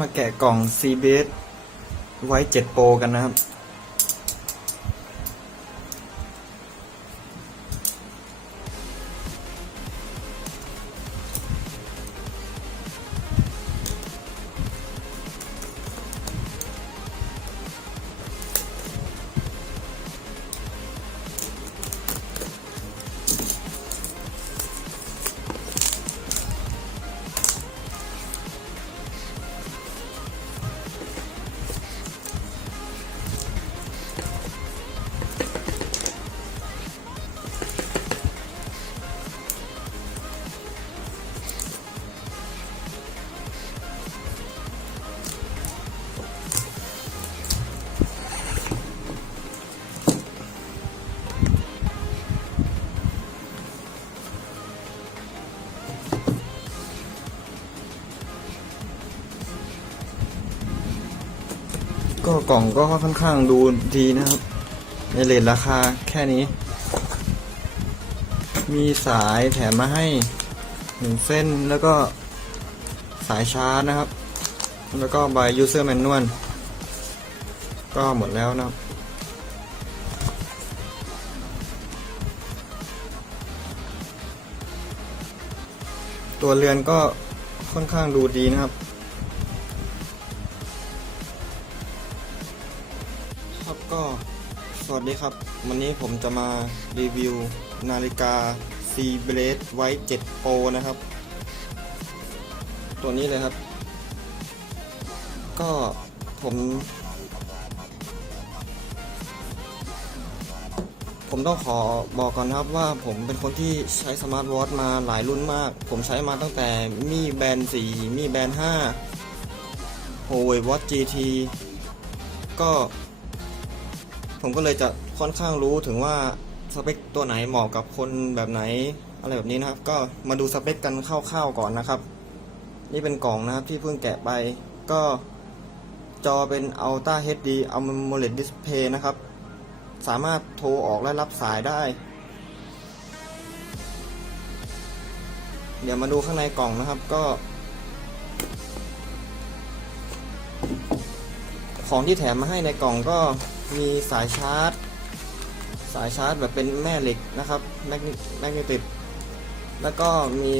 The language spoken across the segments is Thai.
มาแกะกล่อง c b s ไว้7โปรกันนะครับ กล่องก็ค่อนข้างดูดีนะครับ ในเลทราคาแค่นี้ มีสายแถมมาให้หนึ่งเส้นแล้วก็สายชาร์จนะครับ แล้วก็ใบ user manual ก็หมดแล้วนะครับตัวเรือนก็ค่อนข้างดูดีนะครับ สวัสดีครับ วันนี้ผมจะมารีวิวนาฬิกา C Blade White 7 Pro นะครับ ตัวนี้เลยครับ ก็ผม ผมต้องขอบอกก่อนครับว่าผมเป็นคนที่ใช้สมาร์ทวอทมาหลายรุ่นมาก ผมใช้มาตั้งแต่มีแบน4มีแบน5 Huawei Watch GT ก็ ผมก็เลยจะค่อนข้างรู้ถึงว่าสเปคตัวไหนเหมาะกับคนแบบไหนอะไรแบบนี้นะครับ ก็มาดูสเปคกันคร่าวๆก่อนนะครับ นี่เป็นกล่องนะครับที่เพิ่งแกะไปก็จอเป็น Ultra HD AMOLED Display นะครับ สามารถโทรออกและรับสายได้ เดี๋ยวมาดูข้างในกล่องนะครับก็ ของที่แถมมาให้ในกล่องก็ มีสายชาร์จ สายชาร์จแบบเป็นแม่เหล็กนะครับแมกแมกเนติกแล้วก็มี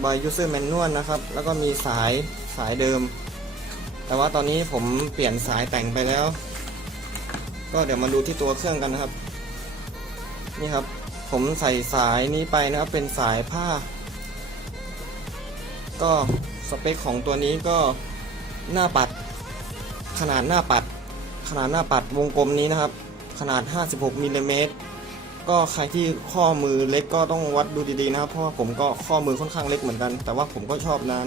ใบ user manual นะครับ แล้วก็มีสายสายเดิม แต่ว่าตอนนี้ผมเปลี่ยนสายแต่งไปแล้ว ก็เดี๋ยวมาดูที่ตัวเครื่องกันนะครับ นี่ครับ ผมใส่สายนี้ไปนะครับ เป็นสายผ้า ก็สเปคของตัวนี้ก็หน้าปัด ขนาดหน้าปัด ขนาดหน้าปัดวงกลมนี้นะครับ ขนาด 56มิลลิเมตรก็ใครที่ข้อมือเล็กก็ต้องวัดดูดีๆนะครับ เพราะว่าผมก็ข้อมือค่อนข้างเล็กเหมือนกัน แต่ว่าผมก็ชอบนาน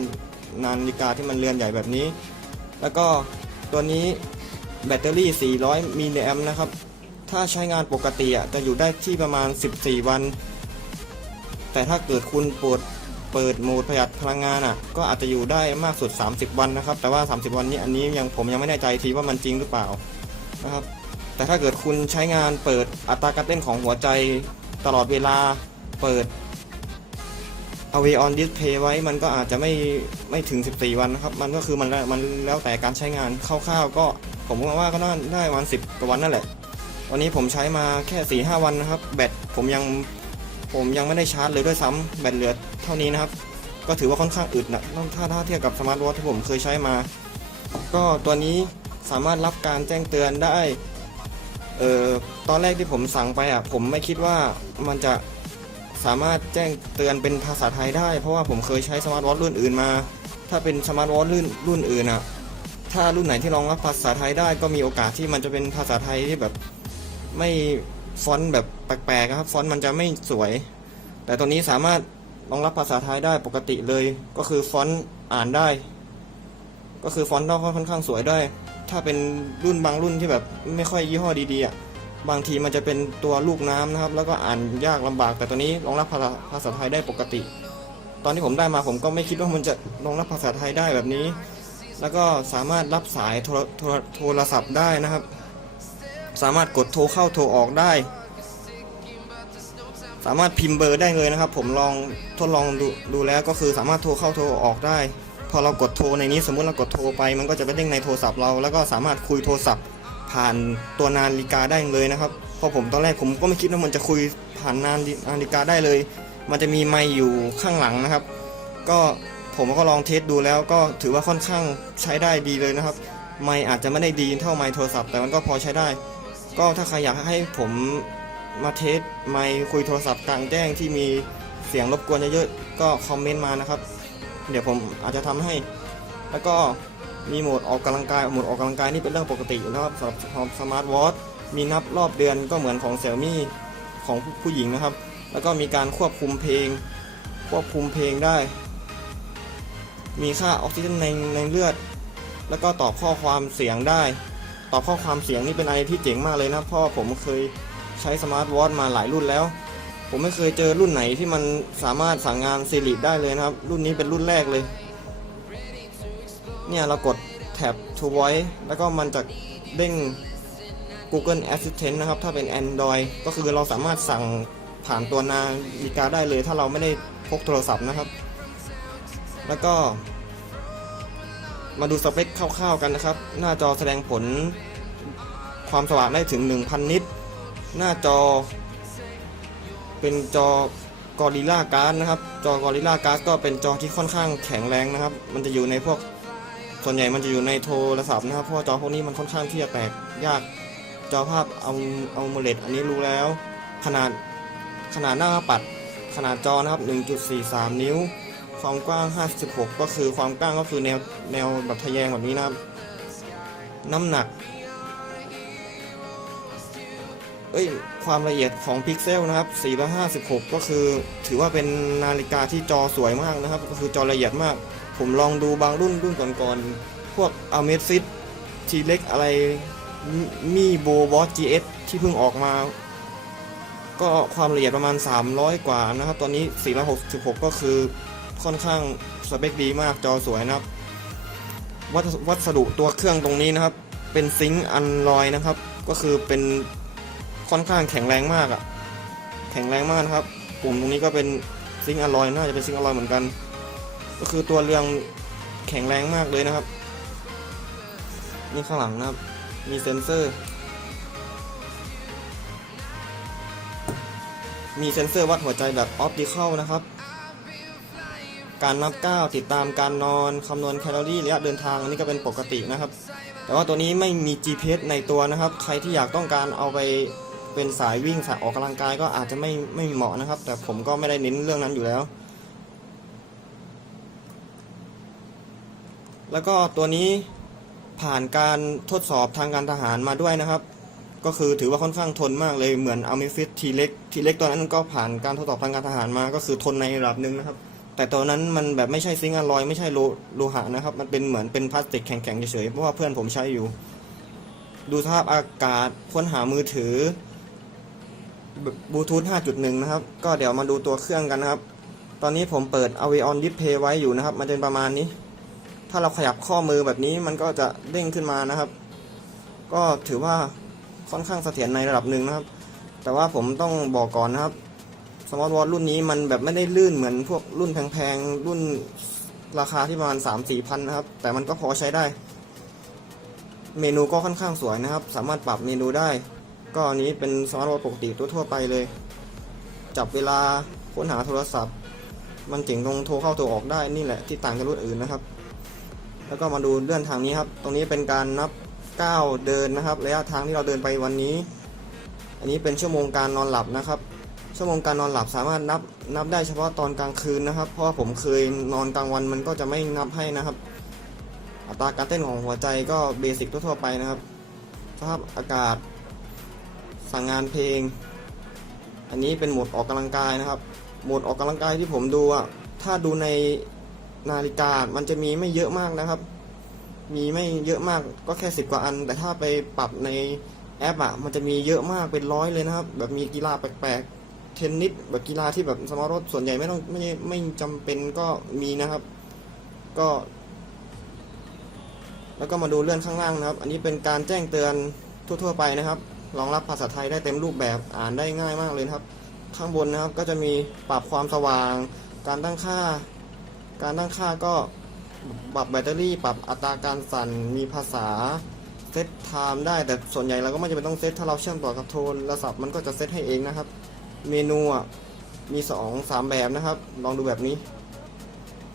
นาฬิกาที่มันเรือนใหญ่แบบนี้ แล้วก็ตัวนี้แบตเตอรี่ 400มิลลิแอมนะครับ ถ้าใช้งานปกติจะอยู่ได้ที่ประมาณ 14 วัน แต่ถ้าเกิดคุณปวด เปิดโหมดประหยัดพลังงานอะก็อาจจะอยู่ได้มากสุด 30 วันนะครับ แต่ว่า 30 วันนี้อันนี้ยังผมยังไม่แน่ใจทีว่ามันจริงหรือเปล่านะครับ แต่ถ้าเกิดคุณใช้งานเปิดอัตราการเต้นของหัวใจตลอดเวลาเปิดเอา w อ on display ไว้มันก็อาจจะไม่ไม่ถึง 14 วันนะครับ มันก็คือมันมันแล้วแต่การใช้งานคร่าวๆก็ผมว่าก็น่าได้ประมาณ10กว่าวันนั่นแหละ วันนี้ผมใช้มาแค่ 4-5 วันนะครับ แบตผมยังผมยังไม่ได้ชาร์จเลยด้วยซ้ำแบตเหลือ เท่านี้นะครับ ก็ถือว่าค่อนข้างอึดนะถ้าถ้าเทียบกับสมาร์ทวอทที่ผมเคยใช้มา ก็ตัวนี้สามารถรับการแจ้งเตือนได้ เอ่อ ตอนแรกที่ผมสั่งไปอะ ผมไม่คิดว่ามันจะสามารถแจ้งเตือนเป็นภาษาไทยได้ เพราะว่าผมเคยใช้สมาร์ทวอทรุ่นอื่นมา ถ้าเป็นสมาร์ทวอทรุ่นรุ่นอื่นอะ ถ้ารุ่นไหนที่รองรับภาษาไทยได้ก็มีโอกาสที่มันจะเป็นภาษาไทยที่แบบไม่ฟอนต์แบบแปลกๆครับ ฟอนต์มันจะไม่สวย แต่ตัวนี้สามารถ รองรับภาษาไทยได้ปกติเลย ก็คือฟอนต์อ่านได้ ก็คือฟอนต์ก็ค่อนข้างสวยได้ถ้าเป็นรุ่นบางรุ่นที่แบบไม่ค่อยยี่ห้อดีๆอะบางทีมันจะเป็นตัวลูกน้ำนะครับ แล้วก็อ่านยากลำบาก แต่ตัวนี้รองรับภาษาภาษาไทยได้ปกติ ตอนที่ผมได้มาผมก็ไม่คิดว่ามันจะรองรับภาษาไทยได้แบบนี้ แล้วก็สามารถรับสายโทรโทรโทรศัพท์ได้นะครับ สามารถกดโทรเข้าโทรออกได้ สามารถพิมพ์เบอร์ได้เลยนะครับ ผมลองทดลองดูดูแล้วก็คือสามารถโทรเข้าโทรออกได้ พอเรากดโทรในนี้สมมุติเรากดโทรไป มันก็จะไปเด้งในโทรศัพท์เรา แล้วก็สามารถคุยโทรศัพท์ ผ่านตัวนาฬิกาได้เลยนะครับพราะผมตอนแรกผมก็ไม่คิดว่ามันจะคุยผ่านนาฬิกาได้เลย มันจะมีไมค์อยู่ข้างหลังนะครับ ก็ผมก็ลองเทสดูแล้วก็ถือว่าค่อนข้างใช้ได้ดีเลยนะครับ ไมค์อาจจะไม่ได้ดีเท่าไมค์โทรศัพท์แต่มันก็พอใช้ได้ ก็ถ้าใครอยากให้ผม มาเทสไมค์คุยโทรศัพท์กลางแจ้งที่มีเสียงรบกวนเยอะๆก็คอมเมนต์มานะครับ เดี๋ยวผมอาจจะทำให้ แล้วก็มีโหมดออกกำลังกายโหมดออกกำลังกายนี่เป็นเรื่องปกติอยู่แล้วครับสำหรับสมาร์ทวอทมีนับรอบเดือนก็เหมือนของเซี่ยมี่ของผู้หญิงนะครับ แล้วก็มีการควบคุมเพลง ควบคุมเพลงได้ มีค่าออกซิเจนในในเลือด แล้วก็ตอบข้อความเสียงได้ ตอบข้อความเสียงนี่เป็นอะไรที่เจ๋งมากเลยนะเพราะว่าผมเคย ใช้สมาร์ทวอทมาหลายรุ่นแล้ว ผมไม่เคยเจอรุ่นไหนที่มันสามารถสั่งงานซีรีได้เลยนะครับ รุ่นนี้เป็นรุ่นแรกเลย เนี่ยเรากดแท็บ to voice แล้วก็มันจะเด้ง Google Assistant นะครับ ถ้าเป็น Android ก็คือเราสามารถสั่งผ่านตัวนาฬิกาได้เลย ถ้าเราไม่ได้พกโทรศัพท์นะครับ แล้วก็ มาดูสเปคคร่าวๆกันนะครับ หน้าจอแสดงผลความสว่างได้ถึง 1,000 นิต หน้าจอ เป็นจอกอริล่าการ์ดนะครับ จอกอริล่าการ์ดก็เป็นจอที่ค่อนข้างแข็งแรงนะครับ มันจะอยู่ในพวกส่วนใหญ่มันจะอยู่ในโทรศัพท์นะครับเพราะจอพวกนี้มันค่อนข้างที่จะแตกยากจอภาพเอาเอาโมเลดอันนี้รู้แล้ว ขนาดขนาดหน้าปัดขนาดจอนะครับ 1.43 นิ้ว ความกว้าง 56 ก็คือความกว้างก็คือแนวแนวแบบทะแยงแบบนี้นะครับ น้ำหนัก เอ้ยความละเอียดของพิกเซลนะครับ456 ก็คือถือว่าเป็นนาฬิกาที่จอสวยมากนะครับ ก็คือจอละเอียดมาก ผมลองดูบางรุ่นรุ่นก่อนๆ พวก a m a z i c ทีเล็กอะไรมีโบบอส GS ที่เพิ่งออกมา ก็ความละเอียดประมาณ 300 กว่านะครับ ตอนนี้ 466 ก็คือค่อนข้างสเปคดีมากจอสวยนะครับ วัสดุตัวเครื่องตรงนี้นะครับ เป็นซิงค์อันลอยนะครับ ก็คือเป็น ค่อนข้างแข็งแรงมากอะแข็งแรงมากนะครับ ปุ่มตรงนี้ก็เป็นซิงอันลอยน่าจะเป็นซิงอันลอยเหมือนกัน ก็คือตัวเรืองแข็งแรงมากเลยนะครับ นี่ข้างหลังนะครับ มีเซ็นเซอร์ มีเซ็นเซอร์วัดหัวใจแบบออปติคอลนะครับ การนับก้าวติดตามการนอนคำนวณแคลอรี่ระยะเดินทางอันนี้ก็เป็นปกตินะครับ แต่ว่าตัวนี้ไม่มี GPS ในตัวนะครับ ใครที่อยากต้องการเอาไป เป็นสายวิ่งสายออกกำลังกายก็อาจจะไม่ไม่เหมาะนะครับ แต่ผมก็ไม่ได้เน้นเรื่องนั้นอยู่แล้ว แล้วก็ตัวนี้ผ่านการทดสอบทางการทหารมาด้วยนะครับ ก็คือถือว่าค่อนข้างทนมากเลยเหมือนอ m มฟิตทีเล็กทีเล็กตัวนั้นก็ผ่านการทดสอบทางการทหารมา ก็คือทนในระดับหนึ่งนะครับ แต่ตัวนั้นมันแบบไม่ใช่ซิงค์อลลอยไม่ใช่โลโลหะนะครับ มันเป็นเหมือนเป็นพลาสติกแข็งๆเฉยๆเพราะว่าเพื่อนผมใช้อยู่ดูสภาพอากาศค้นหามือถือ บลูทูธ5.1 นะครับ ก็เดี๋ยวมาดูตัวเครื่องกันนะครับ ตอนนี้ผมเปิด Avion Display ไว้อยู่นะครับ มันจะเป็นประมาณนี้ ถ้าเราขยับข้อมือแบบนี้มันก็จะเด้งขึ้นมานะครับ ก็ถือว่าค่อนข้างเสถียรในระดับหนึ่งนะครับ แต่ว่าผมต้องบอกก่อนนะครับ สมาร์ทวอทรุ่นนี้มันแบบไม่ได้ลื่นเหมือนพวกรุ่นแพงๆ รุ่นราคาที่ประมาณ 3 4พันนะครับ แต่มันก็พอใช้ได้ เมนูก็ค่อนข้างสวยนะครับ สามารถปรับเมนูได้ ก็อันนี้เป็นสมาร์ทวอทปกติทั่วไปเลย จับเวลาค้นหาโทรศัพท์ มันเจ๋งตรงโทรเข้าโทรออกได้นี่แหละที่ต่างจากรุ่นอื่นนะครับ แล้วก็มาดูเลื่อนทางนี้ครับ ตรงนี้เป็นการนับก้าวเดินนะครับระยะทางที่เราเดินไปวันนี้ อันนี้เป็นชั่วโมงการนอนหลับนะครับ ชั่วโมงการนอนหลับสามารถนับนับได้เฉพาะตอนกลางคืนนะครับ เพราะว่าผมเคยนอนกลางวันมันก็จะไม่นับให้นะครับ อัตราการเต้นของหัวใจก็เบสิกทั่วๆไปนะครับสภาพอากาศ สั่งงานเพลง อันนี้เป็นโหมดออกกำลังกายนะครับ โหมดออกกำลังกายที่ผมดูอะถ้าดูในนาฬิกา มันจะมีไม่เยอะมากนะครับ มีไม่เยอะมากก็แค่สิบกว่าอัน แต่ถ้าไปปรับในแอปอะ มันจะมีเยอะมากเป็นร้อยเลยนะครับ แบบมีกีฬาแปลกๆ เทนนิสแบบกีฬาที่แบบสมาร์ทส่วนใหญ่ไม่ต้องไม่ไม่จำเป็นก็มีนะครับ ก็ แล้วก็มาดูเลื่อนข้างล่างนะครับ อันนี้เป็นการแจ้งเตือนทั่ว ๆ ไปนะครับ รองรับภาษาไทยได้เต็มรูปแบบอ่านได้ง่ายมากเลยครับ ข้างบนนะครับก็จะมีปรับความสว่าง การตั้งค่า การตั้งค่าก็ปรับแบตเตอรี่ ปรับอัตราการสั่นมีภาษาเซตไทม์ได้แต่ส่วนใหญ่เราก็ไม่จำเป็นต้องเซตถ้าเราเชื่อมต่อกับโทรศัพท์มันก็จะเซตให้เองนะครับ เมนูมีสองสามแบบนะครับ ลองดูแบบนี้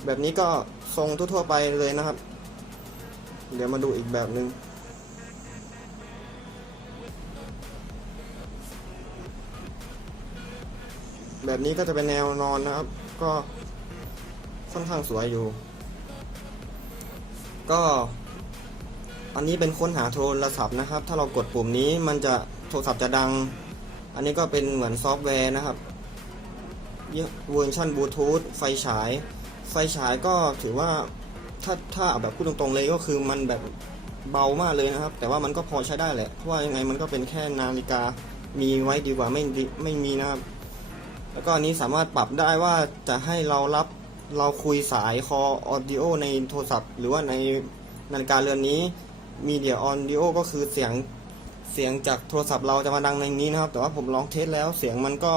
แบบนี้ก็ทรงทั่วๆไปเลยนะครับ เดี๋ยวมาดูอีกแบบหนึ่ง แบบนี้ก็จะเป็นแนวนอนนะครับ ก็ค่อนข้างสวยอยู่ ก็อันนี้เป็นค้นหาโทรศัพท์นะครับ ถ้าเรากดปุ่มนี้มันจะโทรศัพท์จะดัง อันนี้ก็เป็นเหมือนซอฟต์แวร์นะครับเวอร์ชันบลูทูธไฟฉาย ไฟฉายก็ถือว่าถ้าถ้าแบบพูดตรงๆเลยก็คือมันแบบเบามากเลยนะครับ แต่ว่ามันก็พอใช้ได้แหละ เพราะว่ายังไงมันก็เป็นแค่นาฬิกา มีไว้ดีกว่าไม่ดีไม่มีนะครับ แล้วก็อันนี้สามารถปรับได้ว่าจะให้เรารับเราคุยสายคอออดิโอในโทรศัพท์ หรือว่าในนาฬิกาเรือนนี้มีเดียออดิโอก็คือเสียงเสียงจากโทรศัพท์เราจะมาดังในนี้นะครับ แต่ว่าผมลองเทสแล้วเสียงมันก็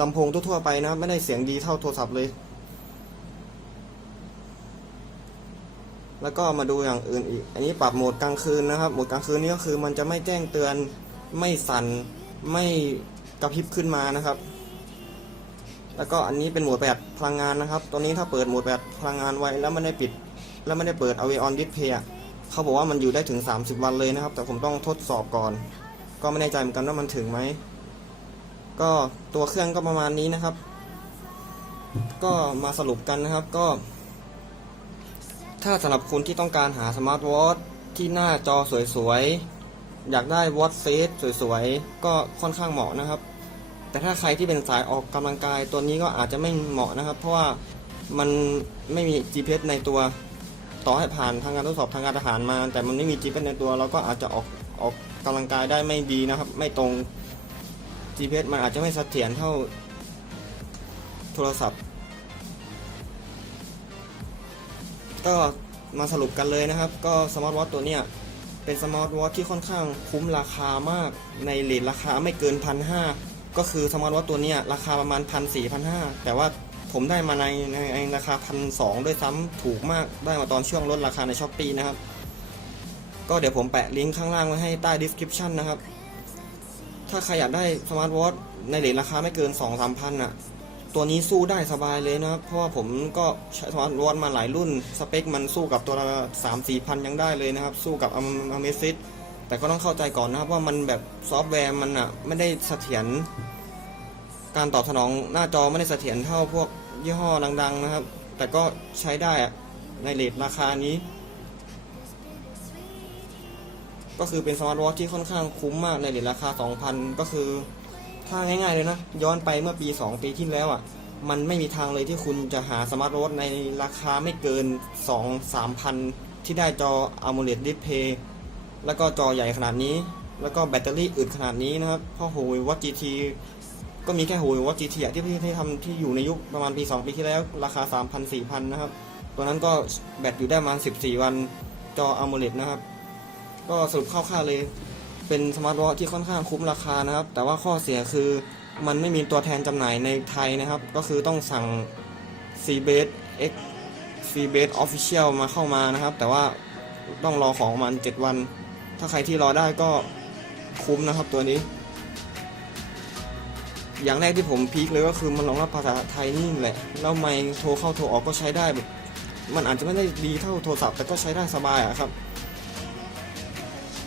ลำโพงทั่วๆไปนะครับไม่ได้เสียงดีเท่าโทรศัพท์เลย แล้วก็มาดูอย่างอื่นอีก อันนี้ปรับโหมดกลางคืนนะครับโหมดกลางคืนนี่ก็คือมันจะไม่แจ้งเตือนไม่สั่นไม่กระพริบขึ้นมานะครับ แล้วก็อันนี้เป็นโหมดประหยัดพลังงานนะครับ ตัวนี้ถ้าเปิดโหมดประหยัดพลังงานไว้แล้วไม่ได้ปิด แล้วไม่ได้เปิด a v i on Display อะเขาบอกว่ามันอยู่ได้ถึง 30 วันเลยนะครับ แต่ผมต้องทดสอบก่อน ก็ไม่แน่ใจเหมือนกันว่ามันถึงไหม ก็ตัวเครื่องก็ประมาณนี้นะครับ ก็มาสรุปกันนะครับก็ ถ้าสำหรับคุณที่ต้องการหาสมาร์ทวอทที่หน้าจอสวยๆ อยากได้วอทเฟสสวยๆ ก็ค่อนข้างเหมาะนะครับ แต่ถ้าใครที่เป็นสายออกกำลังกายตัวนี้ก็อาจจะไม่เหมาะนะครับ เพราะว่ามันไม่มี GPS ในตัวต่อให้ผ่านทางการทดสอบทางการทหารมา แต่มันไม่มี GPS ในตัวเราก็อาจจะออกออกกำลังกายได้ไม่ดีนะครับ ไม่ตรง GPS มันอาจจะไม่เสถียรเท่าโทรศัพท์ ก็มาสรุปกันเลยนะครับ ก็สมาร์ทวอทตัวเนี้ยเป็นสมาร์ทวอทที่ค่อนข้างคุ้มราคามากในเลทราคาไม่เกินพันห้า ก็คือสมาร์ทวอทตัวนี้ราคาประมาณพันสี่พันห้าแต่ว่าผมได้มาในในในราคาพันสองด้วยซ้ำถูกมากได้มาตอนช่วงลดราคาในช้อปปีนะครับ ก็เดี๋ยวผมแปะลิงก์ข้างล่างไว้ให้ใต้ description นะครับ ถ้าใครอยากได้สมาร์ทวอทในเหลทราคาไม่เกิน2 3พันอะ ตัวนี้สู้ได้สบายเลยนะครับ เพราะว่าผมก็ใช้สมาร์ทวอทมาหลายรุ่น สเปคมันสู้กับตัวละสามสี่พันยังได้เลยนะครับ สู้กับอเมซิส แต่ก็ต้องเข้าใจก่อนนะครับว่ามันแบบซอฟต์แวร์มันอะไม่ได้เสถียรการตอบสนองหน้าจอไม่ได้เสถียรเท่าพวกยี่ห้อดัง ๆ นะครับ แต่ก็ใช้ได้อะในเลทราคานี้ ก็คือเป็นสมาร์ทวอทที่ค่อนข้างคุ้มมากในเลทราคา 2,000 ก็คือ ถ้าง่ายๆเลยนะ ย้อนไปเมื่อปี 2 ปีที่แล้วอะ มันไม่มีทางเลยที่คุณจะหาสมาร์ทวอทในราคาไม่เกิน 2 3,000 ที่ได้จอ AMOLED Display แล้วก็จอใหญ่ขนาดนี้ แล้วก็แบตเตอรี่อึดขนาดนี้นะครับเพราะ Huawei Watch GT ก็มีแค่ Huawei Watch GT อะที่ที่ทำที่อยู่ในยุคประมาณปี 2 ปีที่แล้ว ราคา 3,000 4,000 นะครับ ตัวนั้นก็แบตอยู่ได้ประมาณ 14 วันจอ AMOLED นะครับ ก็สรุปคร่าวๆเลยเป็นสมาร์ทวอทที่ค่อนข้างคุ้มราคานะครับ แต่ว่าข้อเสียคือมันไม่มีตัวแทนจำหน่ายในไทยนะครับ ก็คือต้องสั่ง c b a s X c b a s Official มาเข้ามานะครับ แต่ว่าต้องรอของประมัน 7 วัน ถ้าใครที่รอได้ก็คุ้มนะครับตัวนี้ อย่างแรกที่ผมพีคเลยก็คือมันรองรับภาษาไทยนี่แหละ แล้วไมค์โทรเข้าโทรออกก็ใช้ได้แบบมันอาจจะไม่ได้ดีเท่าโทรศัพท์แต่ก็ใช้ได้สบายอะครับ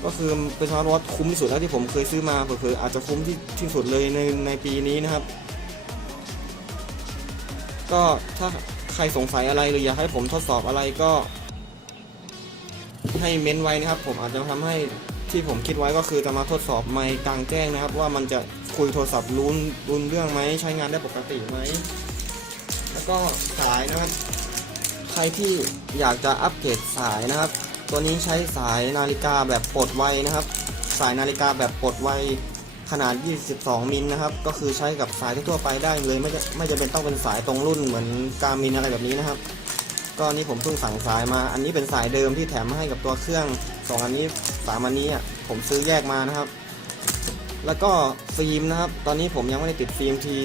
ก็คือเป็นสมาร์ทวอทคุ้มที่สุดแล้วที่ผมเคยซื้อมาเผื่ออาจจะคุ้มที่ที่สุดเลยในในปีนี้นะครับ ก็ถ้าใครสงสัยอะไรหรืออยากให้ผมทดสอบอะไรก็ ให้เม้นไว้นะครับ ผมอาจจะทำให้ที่ผมคิดไว้ก็คือจะมาทดสอบไมค์กลางแจ้งนะครับ ว่ามันจะคุยโทรศัพท์รุนรุนเรื่องไหมใช้งานได้ปกติไหมแล้วก็สายนะครับ ใครที่อยากจะอัปเกรดสายนะครับ ตัวนี้ใช้สายนาฬิกาแบบปลดไวนะครับ สายนาฬิกาแบบปลดไวขนาด 22 มิลนะครับ ก็คือใช้กับสายทั่วไปได้เลย ไม่จะไม่จะเป็นต้องเป็นสายตรงรุ่นเหมือนการมินอะไรแบบนี้นะครับ ก็นี่ผมเพิ่งสั่งสายมา อันนี้เป็นสายเดิมที่แถมมาให้กับตัวเครื่อง2อันนี้สามอันนี้อะผมซื้อแยกมานะครับ แล้วก็ฟิล์มนะครับ ตอนนี้ผมยังไม่ได้ติดฟิล์มที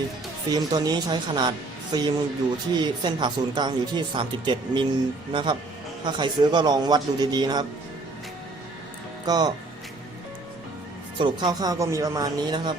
ฟิล์มตัวนี้ใช้ขนาดฟิล์มอยู่ที่เส้นผ่าศูนย์กลางอยู่ที่ 37 มิลนะครับ ถ้าใครซื้อก็ลองวัดดูดีๆนะครับ ก็สรุปคร่าวๆก็มีประมาณนี้นะครับ